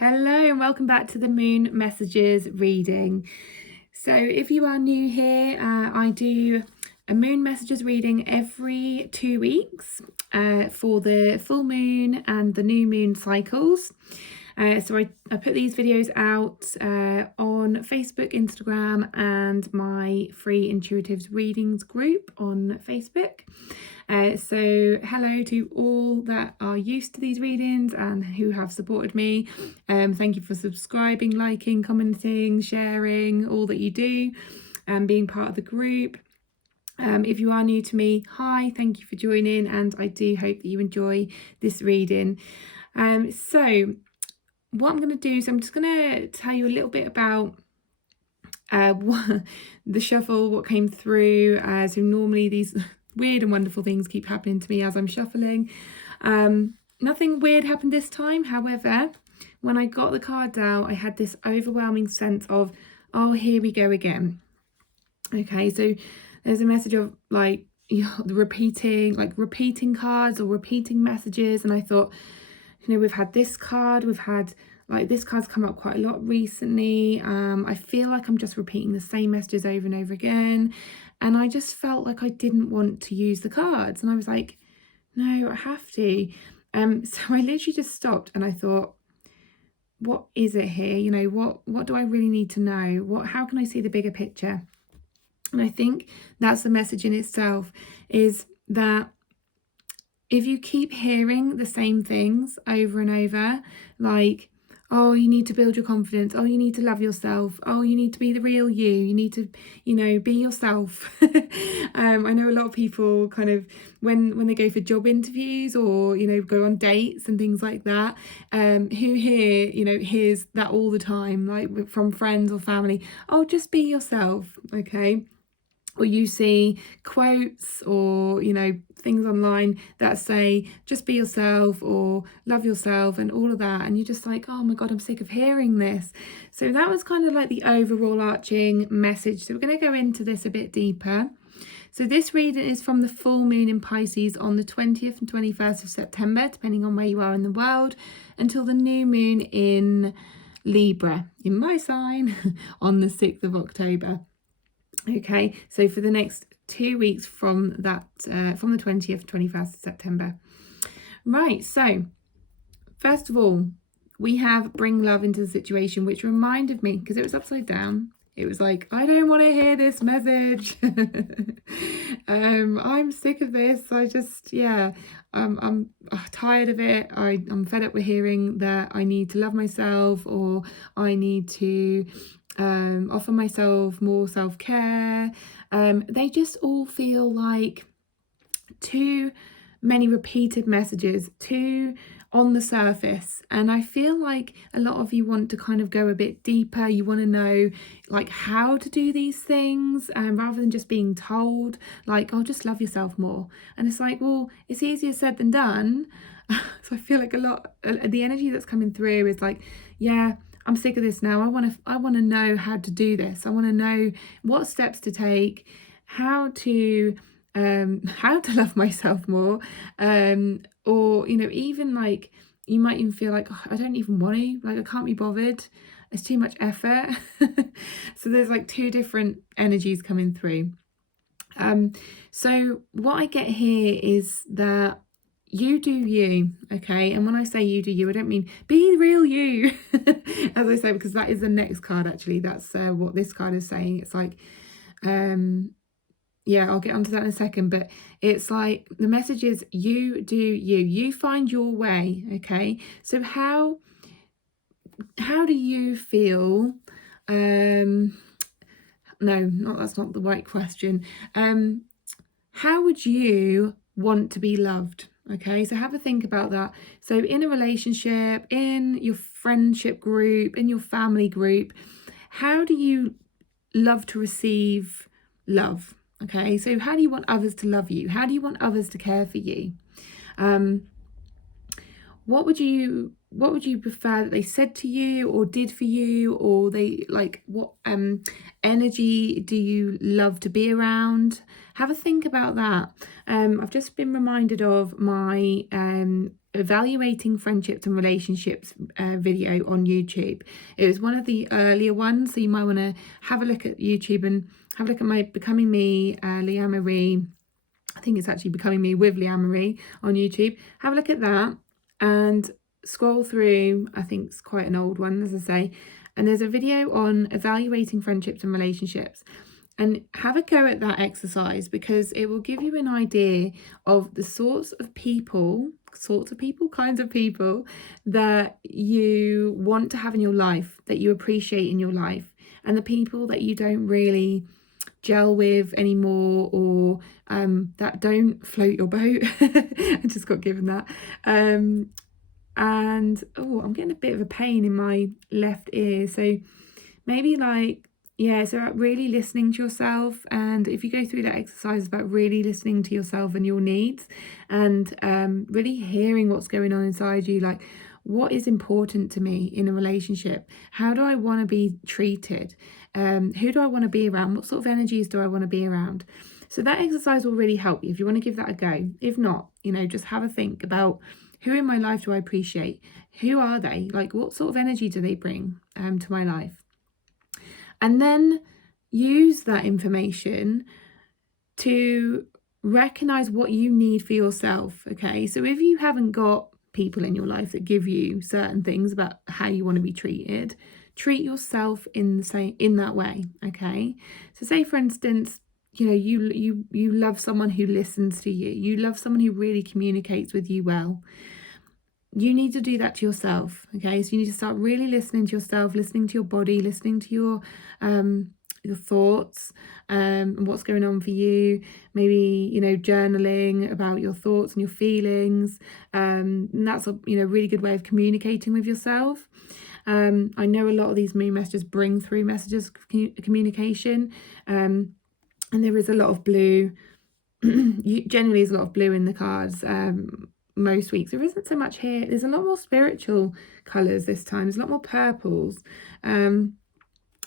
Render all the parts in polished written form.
Hello and welcome back to the Moon Messages reading. So if you are new here, I do a Moon Messages reading every 2 weeks for the full moon and the new moon cycles. So I put these videos out on Facebook, Instagram and my free Intuitives Readings group on Facebook. So hello to all that are used to these readings and who have supported me. Thank you for subscribing, liking, commenting, sharing, all that you do and being part of the group. If you are new to me, hi, thank you for joining, and I do hope that you enjoy this reading. So what I'm going to do is I'm just going to tell you a little bit about the shuffle, what came through. So normally these weird and wonderful things keep happening to me as I'm shuffling. Nothing weird happened this time. However, when I got the cards out, I had this overwhelming sense of, oh, here we go again. Okay, so there's a message of like, the repeating cards or repeating messages. And I thought, we've had this card, we've had like this card's come up quite a lot recently. I feel like I'm just repeating the same messages over and over again. And I just felt like I didn't want to use the cards. And I was like, no, I have to. So I literally just stopped and I thought, what is it here? What do I really need to know? How can I see the bigger picture? And I think that's the message in itself, is that if you keep hearing the same things over and over, like, oh, you need to build your confidence, oh, you need to love yourself, oh, you need to be the real you need to, be yourself. I know a lot of people kind of, when they go for job interviews or, go on dates and things like that, who hears that all the time, like from friends or family, oh, just be yourself, okay? Or you see quotes or, things online that say, just be yourself or love yourself and all of that. And you're just like, oh my God, I'm sick of hearing this. So that was kind of like the overall arching message. So we're going to go into this a bit deeper. So this reading is from the full moon in Pisces on the 20th and 21st of September, depending on where you are in the world, until the new moon in Libra, in my sign, on the 6th of October. Okay, so for the next 2 weeks from that, from the 20th, 21st of September. Right, so first of all, we have bring love into the situation, which reminded me, because it was upside down. It was like, I don't want to hear this message. I'm sick of this. I'm tired of it. I'm fed up with hearing that I need to love myself, or I need to offer myself more self-care. They just all feel like too many repeated messages, too on the surface. And I feel like a lot of you want to kind of go a bit deeper. You want to know like how to do these things, rather than just being told like, oh, just love yourself more. And it's like, well, it's easier said than done. So I feel like a lot the energy that's coming through is like, yeah, I'm sick of this now. I want to know how to do this. I want to know what steps to take, how to love myself more, or even like you might even feel like, oh, I don't even want to, like I can't be bothered, it's too much effort. So there's like two different energies coming through. So what I get here is that you do you, okay? And when I say you do you, I don't mean be real you, as I say, because that is the next card actually. That's what this card is saying. It's like, yeah, I'll get onto that in a second, but it's like the message is you do you find your way, okay? So how do you feel? No, that's not the right question. How would you want to be loved? Okay, so have a think about that. So in a relationship, in your friendship group, in your family group, how do you love to receive love? Okay, so how do you want others to love you? How do you want others to care for you? What would you prefer that they said to you or did for you, or they like what energy do you love to be around? Have a think about that. I've just been reminded of my evaluating friendships and relationships video on YouTube. It was one of the earlier ones, so you might want to have a look at YouTube and have a look at my Becoming Me, Leanne Marie. I think it's actually Becoming Me with Leanne Marie on YouTube. Have a look at that and scroll through. I think it's quite an old one, as I say. And there's a video on evaluating friendships and relationships. And have a go at that exercise, because it will give you an idea of the kinds of people that you want to have in your life, that you appreciate in your life, and the people that you don't really gel with anymore, or that don't float your boat. I just got given that. And oh, I'm getting a bit of a pain in my left ear, so maybe like, yeah, so really listening to yourself. And if you go through that exercise about really listening to yourself and your needs, and really hearing what's going on inside you, like, what is important to me in a relationship? How do I want to be treated? Who do I want to be around? What sort of energies do I want to be around? So that exercise will really help you if you want to give that a go. If not, just have a think about, who in my life do I appreciate? Who are they? Like, what sort of energy do they bring to my life? And then use that information to recognize what you need for yourself. Okay, so if you haven't got people in your life that give you certain things about how you want to be treated, treat yourself in that way. Okay, so say for instance, you love someone who listens to you. You love someone who really communicates with you well. You need to do that to yourself. Okay, so you need to start really listening to yourself, listening to your body, listening to your thoughts, and what's going on for you. Maybe journaling about your thoughts and your feelings, and that's a really good way of communicating with yourself. I know a lot of these moon messages bring through messages of communication, and there is a lot of blue. Generally, there's a lot of blue in the cards. Most weeks there isn't so much here. There's a lot more spiritual colors this time. There's a lot more purples,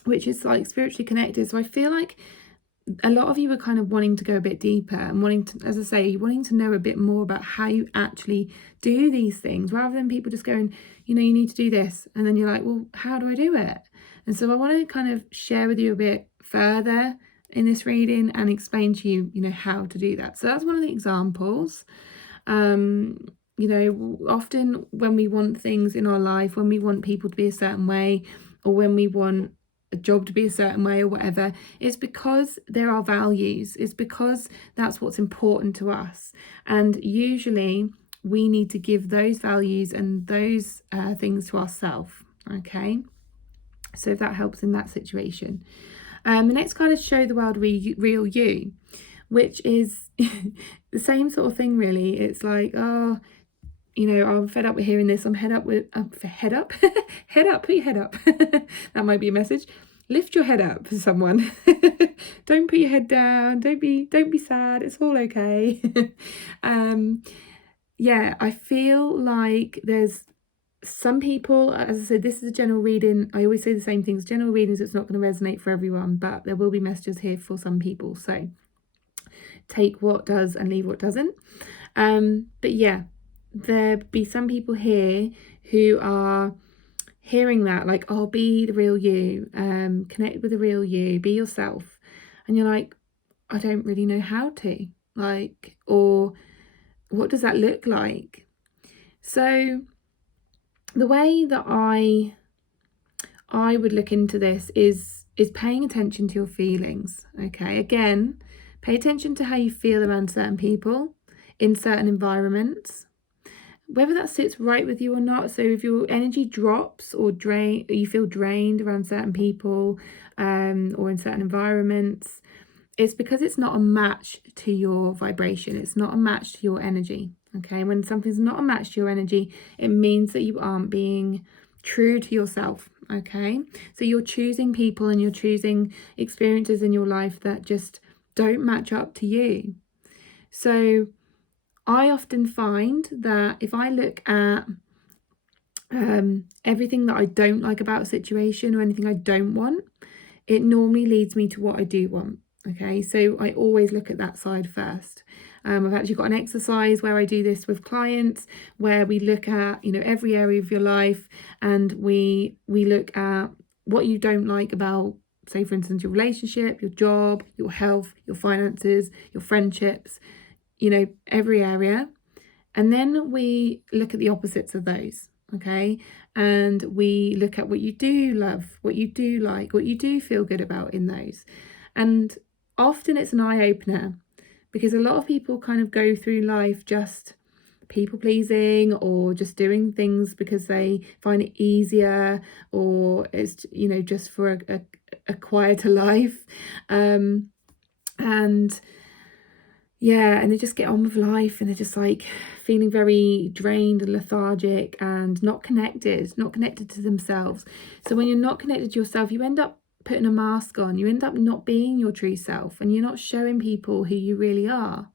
which is like spiritually connected. So I feel like a lot of you are kind of wanting to go a bit deeper and wanting to, as I say, wanting to know a bit more about how you actually do these things, rather than people just going, you need to do this, and then you're like, well, how do I do it? And so I want to kind of share with you a bit further in this reading and explain to you, how to do that. So that's one of the examples. Often when we want things in our life, when we want people to be a certain way, or when we want a job to be a certain way or whatever, it's because there are values. It's because that's what's important to us. And usually we need to give those values and those things to ourselves. Okay, so if that helps in that situation. The next card is Show the World Real You, which is the same sort of thing, really. It's like, I'm fed up with hearing this. I'm head up, put your head up. That might be a message. Lift your head up for someone. Don't put your head down. Don't be sad. It's all okay. Yeah, I feel like there's some people, as I said, this is a general reading. I always say the same things. General readings, it's not going to resonate for everyone, but there will be messages here for some people. So take what does and leave what doesn't. But yeah, there'll be some people here who are hearing that, like, oh, be the real you, connect with the real you, be yourself. And you're like, I don't really know how to, like, or what does that look like? So the way that I would look into this is paying attention to your feelings. Okay, again, pay attention to how you feel around certain people in certain environments, whether that sits right with you or not. So if your energy drops or you feel drained around certain people or in certain environments, it's because it's not a match to your vibration. It's not a match to your energy. Okay, when something's not a match to your energy, it means that you aren't being true to yourself. Okay, so you're choosing people and you're choosing experiences in your life that just don't match up to you. So I often find that if I look at everything that I don't like about a situation or anything I don't want, it normally leads me to what I do want. Okay, so I always look at that side first. I've actually got an exercise where I do this with clients, where we look at, you know, every area of your life, and we look at what you don't like about, say, for instance, your relationship, your job, your health, your finances, your friendships, you know, every area. And then we look at the opposites of those, okay? And we look at what you do love, what you do like, what you do feel good about in those. And often it's an eye-opener, because a lot of people kind of go through life just people pleasing, or just doing things because they find it easier, or it's, you know, just for a quieter life. And yeah, and they just get on with life, and they're just like feeling very drained and lethargic and not connected to themselves. So when you're not connected to yourself, you end up putting a mask on, you end up not being your true self, and you're not showing people who you really are.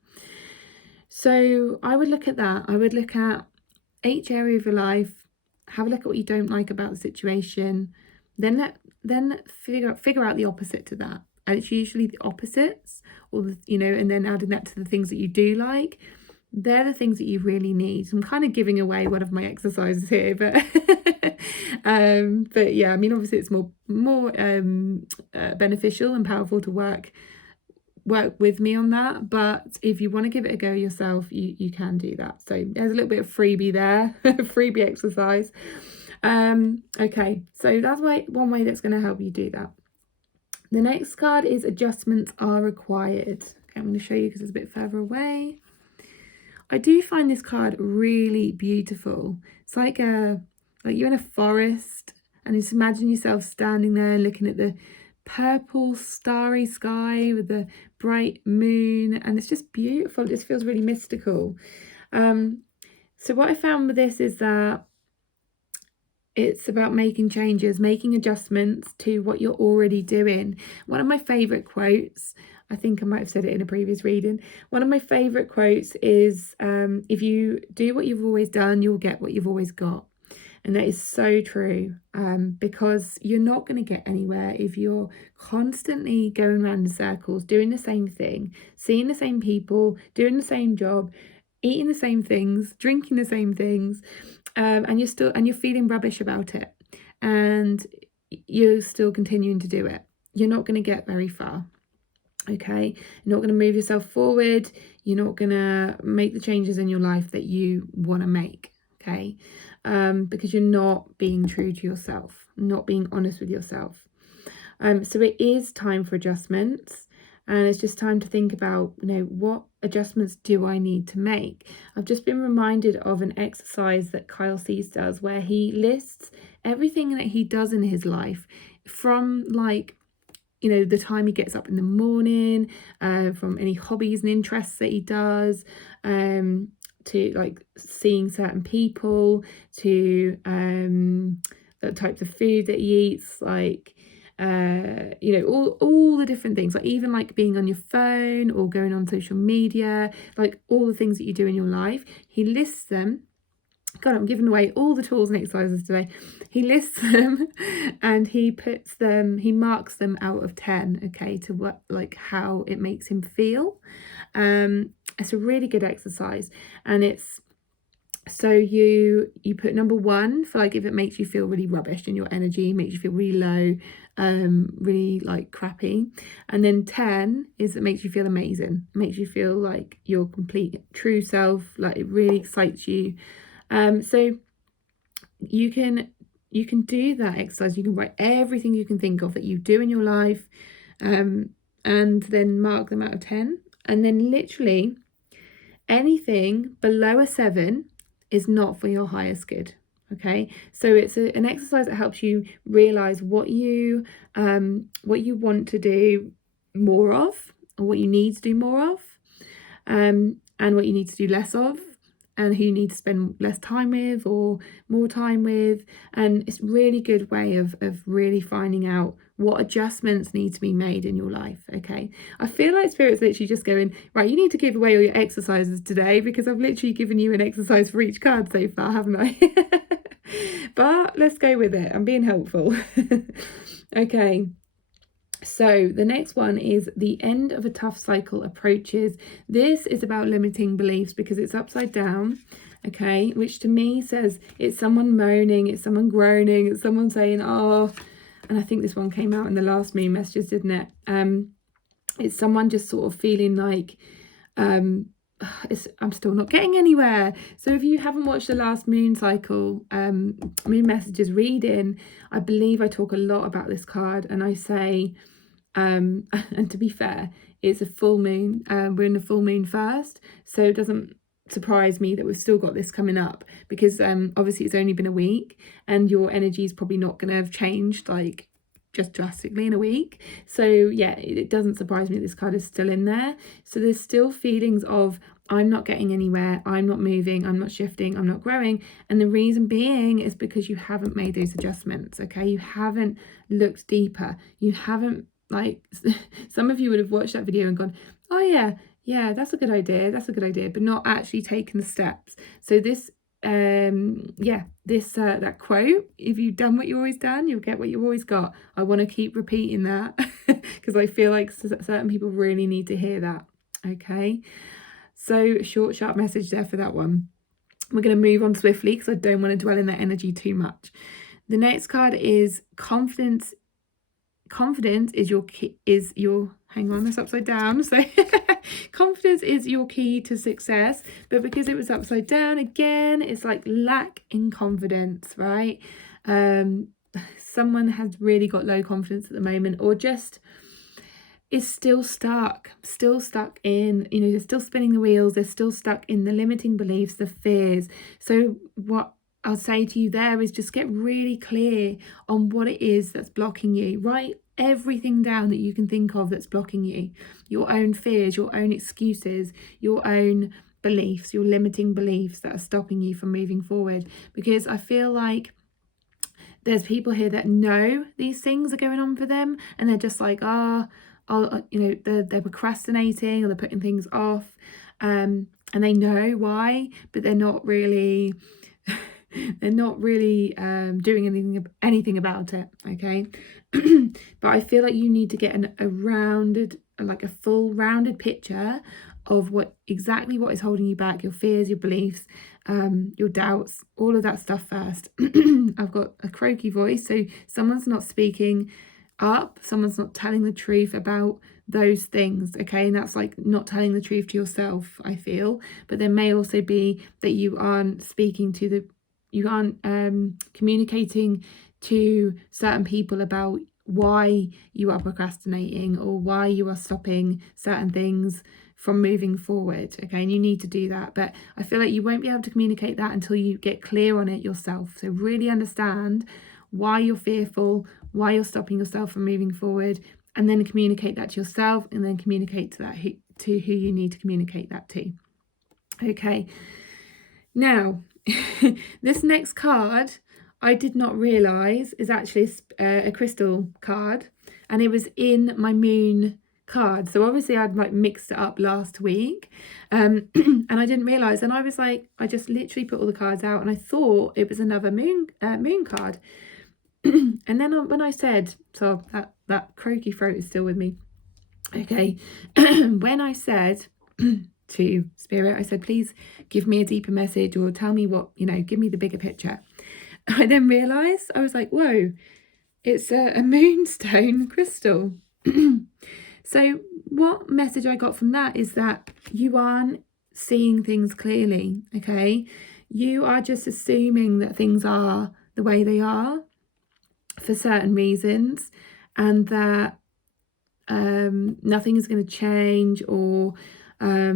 So I would look at that. I would look at each area of your life, have a look at what you don't like about the situation, then figure out the opposite to that. And it's usually the opposites, or the, you know, and then adding that to the things that you do like. They're the things that you really need. I'm kind of giving away one of my exercises here, but but yeah, I mean, obviously it's more beneficial and powerful to work with me on that, but if you want to give it a go yourself, you can do that. So there's a little bit of freebie there, freebie exercise. Okay, so that's one way that's going to help you do that. The next card is adjustments are required. Okay, I'm going to show you because it's a bit further away. I do find this card really beautiful. It's like you're in a forest, and just imagine yourself standing there looking at the purple starry sky with the bright moon, and it's just beautiful. It just feels really mystical. So what I found with this is that it's about making changes, making adjustments to what you're already doing. One of my favorite quotes, I think I might have said it in a previous reading, one of my favorite quotes is, if you do what you've always done, you'll get what you've always got. And that is so true, because you're not going to get anywhere if you're constantly going around in circles, doing the same thing, seeing the same people, doing the same job, eating the same things, drinking the same things, and you're feeling rubbish about it, and you're still continuing to do it. You're not going to get very far. Okay, you're not going to move yourself forward. You're not going to make the changes in your life that you want to make. Okay, because you're not being true to yourself, not being honest with yourself. So it is time for adjustments, and it's just time to think about, you know, what adjustments do I need to make? I've just been reminded of an exercise that Calcite does, where he lists everything that he does in his life, from like, you know, the time he gets up in the morning, from any hobbies and interests that he does, to like seeing certain people, to the types of food that he eats, like you know, all the different things, like even like being on your phone or going on social media, like all the things that you do in your life. He lists them. God, I'm giving away all the tools and exercises today. He lists them and he marks them out of 10, okay, to what, like how it makes him feel. It's a really good exercise, and it's, so you put number 1 for like if it makes you feel really rubbish and your energy makes you feel really low, really like crappy, and then 10 is it makes you feel amazing, makes you feel like your complete true self, like it really excites you. So you can do that exercise. You can write everything you can think of that you do in your life, and then mark them out of 10, and then literally anything below a 7 is not for your highest good. Okay, so it's an exercise that helps you realize what you want to do more of, or what you need to do more of, and what you need to do less of, and who you need to spend less time with or more time with. And it's a really good way of really finding out what adjustments need to be made in your life. Okay, I feel like Spirit's literally just going, right, you need to give away all your exercises today, because I've literally given you an exercise for each card so far, haven't I? But let's go with it. I'm being helpful. Okay, So the next one is the end of a tough cycle approaches. This is about limiting beliefs because it's upside down, okay, which to me says it's someone moaning, it's someone groaning, it's someone saying, oh, and I think this one came out in the last moon messages, didn't it? It's someone just sort of feeling like, I'm still not getting anywhere. So if you haven't watched the last moon cycle, moon messages reading, I believe I talk a lot about this card, and I say, and to be fair, it's a full moon. We're in the full moon first, so it doesn't surprise me that we've still got this coming up, because obviously it's only been a week and your energy is probably not going to have changed like just drastically in a week. So yeah, it doesn't surprise me that this card is still in there. So there's still feelings of I'm not getting anywhere, I'm not moving, I'm not shifting, I'm not growing. And the reason being is because you haven't made those adjustments, okay? You haven't looked deeper. You haven't, like, some of you would have watched that video and gone, oh yeah, that's a good idea, but not actually taken the steps. So this that quote, if you've done what you've always done, you'll get what you've always got. I want to keep repeating that because I feel like certain people really need to hear that. Okay, so short, sharp message there for that one. We're going to move on swiftly because I don't want to dwell in that energy too much. The next card is confidence. Confidence is your hang on, that's upside down. So confidence is your key to success, but because it was upside down again, it's like lack in confidence, right? Someone has really got low confidence at the moment, or just is still stuck in, they're still spinning the wheels, they're still stuck in the limiting beliefs, the fears. So what I'll say to you there is just get really clear on what it is that's blocking you. Write everything down that you can think of that's blocking you. Your own fears, your own excuses, your own beliefs, your limiting beliefs that are stopping you from moving forward. Because I feel like there's people here that know these things are going on for them, and they're just like, they're procrastinating, or they're putting things off, and they know why, but they're not really doing anything about it, okay? But I feel like you need to get a full rounded picture of what is holding you back, your fears, your beliefs, your doubts, all of that stuff first. I've got a croaky voice, so someone's not speaking up, someone's not telling the truth about those things, okay? And that's like not telling the truth to yourself, I feel. But there may also be that you aren't communicating to certain people about why you are procrastinating or why you are stopping certain things from moving forward, okay? And you need to do that, but I feel like you won't be able to communicate that until you get clear on it yourself. So really understand why you're fearful, why you're stopping yourself from moving forward, and then communicate that to yourself, and then communicate to who you need to communicate that to. Okay, now this next card I did not realise is actually a crystal card, and it was in my moon card. So obviously I'd like mixed it up last week, and I didn't realise, and I was like, I just literally put all the cards out and I thought it was another moon card. And then when I said, so that croaky throat is still with me, okay, when I said to Spirit, I said, please give me a deeper message, or tell me what, give me the bigger picture. I then realised, I was like, whoa, it's a Moonstone crystal. So what message I got from that is that you aren't seeing things clearly, okay? You are just assuming that things are the way they are for certain reasons, and that nothing is going to change, or but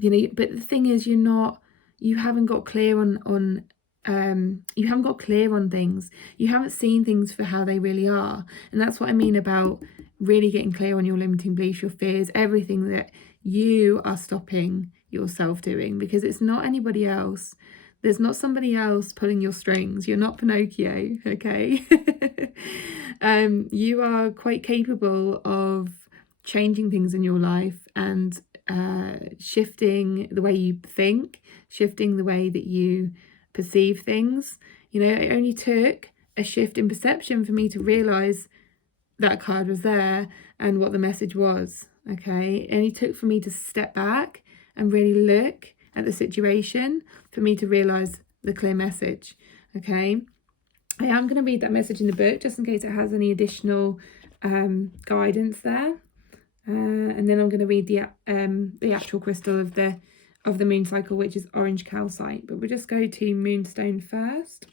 the thing is, you haven't got clear on things. You haven't seen things for how they really are. And that's what I mean about really getting clear on your limiting beliefs, your fears, everything that you are stopping yourself doing, because it's not anybody else. There's not somebody else pulling your strings. You're not Pinocchio, okay? You are quite capable of changing things in your life and shifting the way you think, shifting the way that you perceive things. It only took a shift in perception for me to realise that card was there and what the message was. Okay, it only took for me to step back and really look at the situation for me to realize the clear message. Okay, I am going to read that message in the book just in case it has any additional guidance there, and then I'm going to read the actual crystal of the moon cycle, which is orange calcite. But we'll just go to Moonstone first.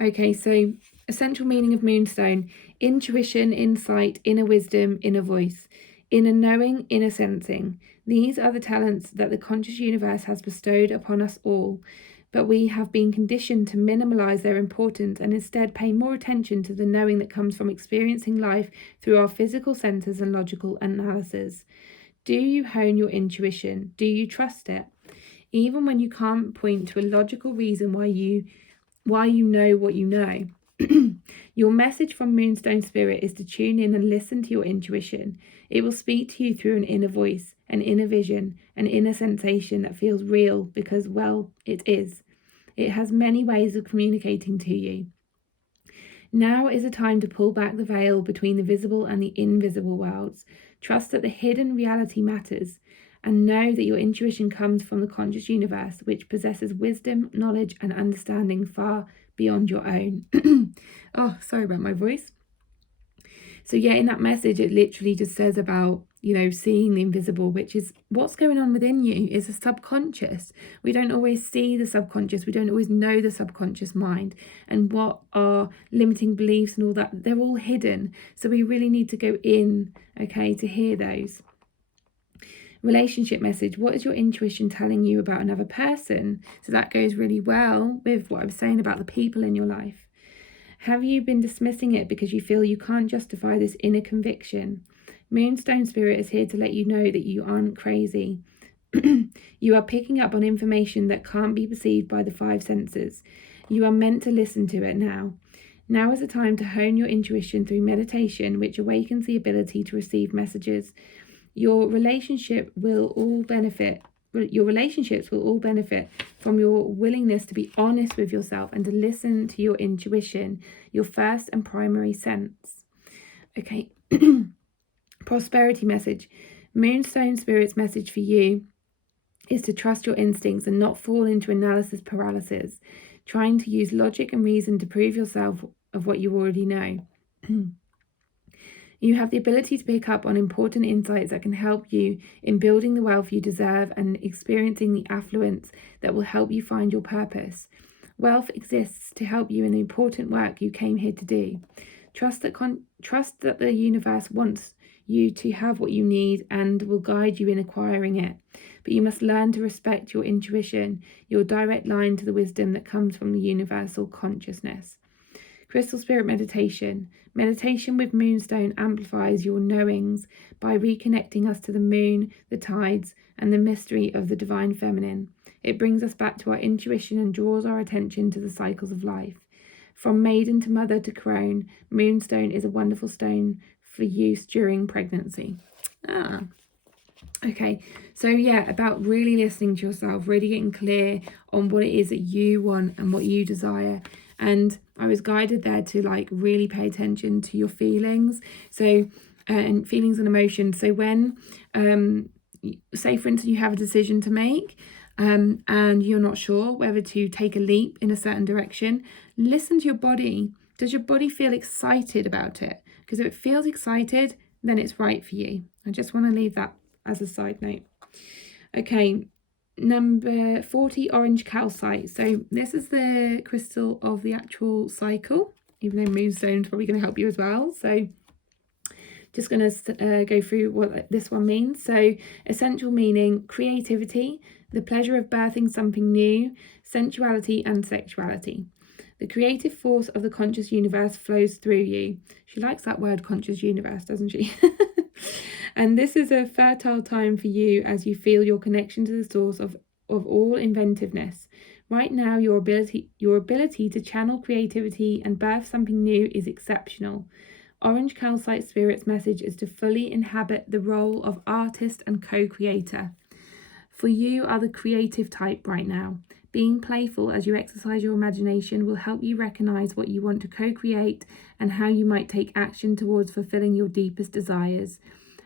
Okay, so essential meaning of Moonstone: intuition, insight, inner wisdom, inner voice, inner knowing, inner sensing. These are the talents that the conscious universe has bestowed upon us all, but we have been conditioned to minimize their importance and instead pay more attention to the knowing that comes from experiencing life through our physical senses and logical analysis. Do you hone your intuition? Do you trust it? Even when you can't point to a logical reason why you know what you know. Your message from Moonstone Spirit is to tune in and listen to your intuition. It will speak to you through an inner voice, an inner vision, an inner sensation that feels real because, well, it is. It has many ways of communicating to you. Now is a time to pull back the veil between the visible and the invisible worlds. Trust that the hidden reality matters, and know that your intuition comes from the conscious universe, which possesses wisdom, knowledge, and understanding far beyond your own. Oh, sorry about my voice. So yeah, in that message, it literally just says about, seeing the invisible, which is what's going on within you is the subconscious. We don't always see the subconscious. We don't always know the subconscious mind and what our limiting beliefs and all that. They're all hidden. So we really need to go in, okay, to hear those. Relationship message: what is your intuition telling you about another person? So that goes really well with what I was saying about the people in your life. Have you been dismissing it because you feel you can't justify this inner conviction? Moonstone Spirit is here to let you know that you aren't crazy. You are picking up on information that can't be perceived by the five senses. You are meant to listen to it now. Now is the time to hone your intuition through meditation, which awakens the ability to receive messages. Your relationships will all benefit from your willingness to be honest with yourself and to listen to your intuition, your first and primary sense. Okay. Prosperity message. Moonstone Spirit's message for you is to trust your instincts and not fall into analysis paralysis, trying to use logic and reason to prove yourself of what you already know. You have the ability to pick up on important insights that can help you in building the wealth you deserve and experiencing the affluence that will help you find your purpose. Wealth exists to help you in the important work you came here to do. Trust that the universe wants you to have what you need and will guide you in acquiring it. But you must learn to respect your intuition, your direct line to the wisdom that comes from the universal consciousness. Crystal Spirit meditation. Meditation with Moonstone amplifies your knowings by reconnecting us to the moon, the tides, and the mystery of the divine feminine. It brings us back to our intuition and draws our attention to the cycles of life. From maiden to mother to crone, Moonstone is a wonderful stone for use during pregnancy. Okay, so yeah, about really listening to yourself, really getting clear on what it is that you want and what you desire. And I was guided there to really pay attention to your feelings. So, and feelings and emotions. So when, say for instance, you have a decision to make, and you're not sure whether to take a leap in a certain direction, listen to your body. Does your body feel excited about it? Because if it feels excited, then it's right for you. I just want to leave that as a side note. Okay, number 40, orange calcite. So this is the crystal of the actual cycle, even though Moonstone's probably going to help you as well. So just going to go through what this one means. So essential meaning: creativity, the pleasure of birthing something new, sensuality and sexuality. The creative force of the conscious universe flows through you. She likes that word, conscious universe, doesn't she? And this is a fertile time for you as you feel your connection to the source of all inventiveness. Right now, your ability to channel creativity and birth something new is exceptional. Orange Calcite Spirit's message is to fully inhabit the role of artist and co-creator. For you are the creative type right now. Being playful as you exercise your imagination will help you recognize what you want to co-create and how you might take action towards fulfilling your deepest desires.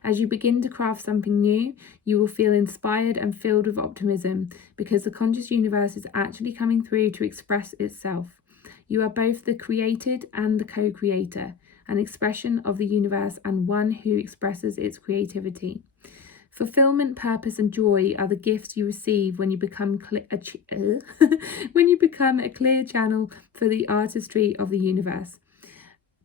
As you begin to craft something new, you will feel inspired and filled with optimism because the conscious universe is actually coming through to express itself. You are both the created and the co-creator, an expression of the universe and one who expresses its creativity. Fulfillment, purpose, and joy are the gifts you receive when you become when you become a clear channel for the artistry of the universe.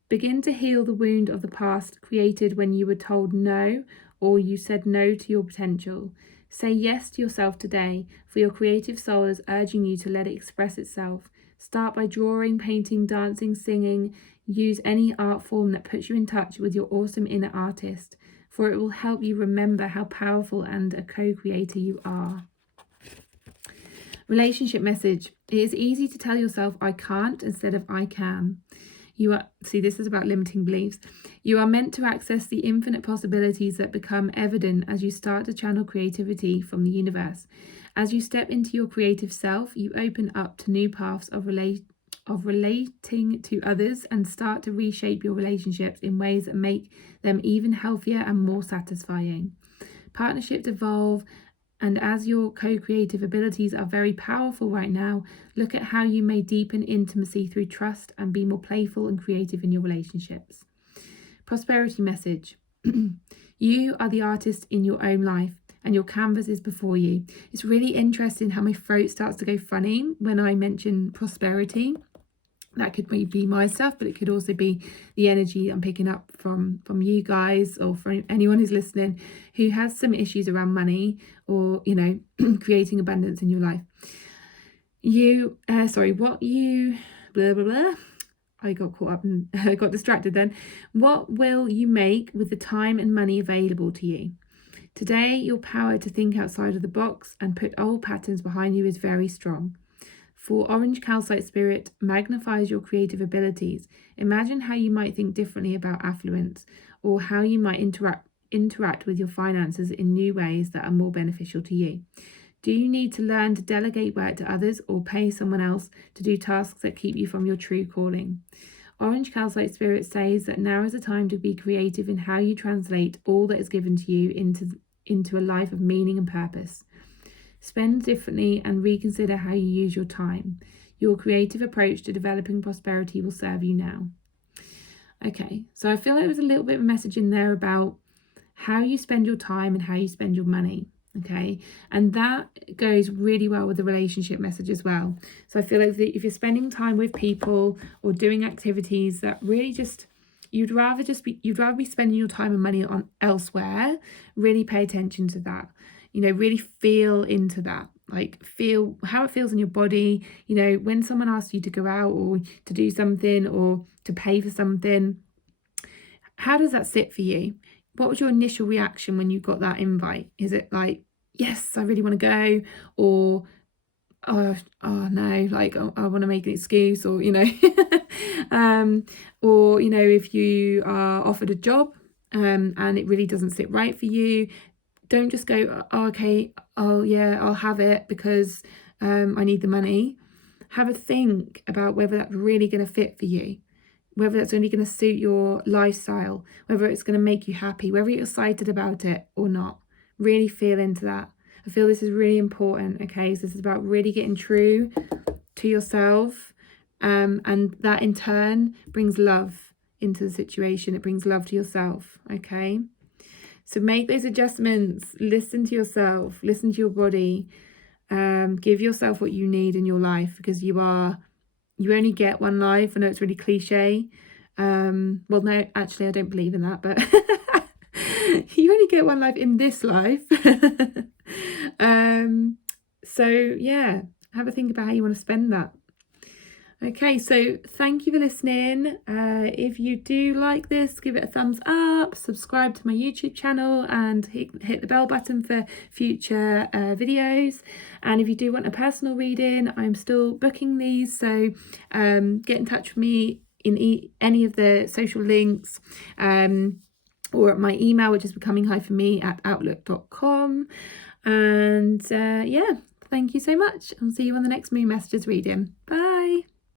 Begin to heal the wound of the past created when you were told no or you said no to your potential. Say yes to yourself today, for your creative soul is urging you to let it express itself. Start by drawing, painting, dancing, singing. Use any art form that puts you in touch with your awesome inner artist, for it will help you remember how powerful and a co-creator you are. Relationship message. It is easy to tell yourself I can't instead of I can. This is about limiting beliefs. You are meant to access the infinite possibilities that become evident as you start to channel creativity from the universe. As you step into your creative self, you open up to new paths of relating to others and start to reshape your relationships in ways that make them even healthier and more satisfying. Partnerships evolve, and as your co-creative abilities are very powerful right now, look at how you may deepen intimacy through trust and be more playful and creative in your relationships. Prosperity message. You are the artist in your own life, and your canvas is before you. It's really interesting how my throat starts to go funny when I mention prosperity. That could be my stuff, but it could also be the energy I'm picking up from you guys or from anyone who's listening who has some issues around money or, creating abundance in your life. Blah, blah, blah. I got caught up and I got distracted then. What will you make with the time and money available to you? Today, your power to think outside of the box and put old patterns behind you is very strong. For Orange Calcite Spirit magnifies your creative abilities. Imagine how you might think differently about affluence or how you might interact with your finances in new ways that are more beneficial to you. Do you need to learn to delegate work to others or pay someone else to do tasks that keep you from your true calling? Orange Calcite Spirit says that now is the time to be creative in how you translate all that is given to you into a life of meaning and purpose. Spend differently and reconsider how you use your time. Your creative approach to developing prosperity will serve you now. Okay, so I feel like there was a little bit of a message in there about how you spend your time and how you spend your money. Okay, and that goes really well with the relationship message as well. So I feel like if you're spending time with people or doing activities that really you'd rather be spending your time and money on elsewhere, really pay attention to that. Really feel into that, like feel how it feels in your body. When someone asks you to go out or to do something or to pay for something, how does that sit for you? What was your initial reaction when you got that invite? Is it like, yes, I really want to go, or oh no, like I want to make an excuse, or or if you are offered a job and it really doesn't sit right for you, don't just go, I'll have it because I need the money. Have a think about whether that's really going to fit for you, whether that's only going to suit your lifestyle, whether it's going to make you happy, whether you're excited about it or not. Really feel into that. I feel this is really important, okay? So this is about really getting true to yourself, and that in turn brings love into the situation. It brings love to yourself, okay? So make those adjustments, listen to yourself, listen to your body, give yourself what you need in your life, because you only get one life. I know it's really cliche. Well, no, actually I don't believe in that, but you only get one life in this life. So yeah, have a think about how you want to spend that. Okay, so thank you for listening. If you do like this, give it a thumbs up, subscribe to my YouTube channel and hit the bell button for future videos. And if you do want a personal reading, I'm still booking these, so get in touch with me in any of the social links, or at my email, which is becoming-me@outlook.com. And yeah, Thank you so much. I'll see you on the next Moon Messages reading. Bye.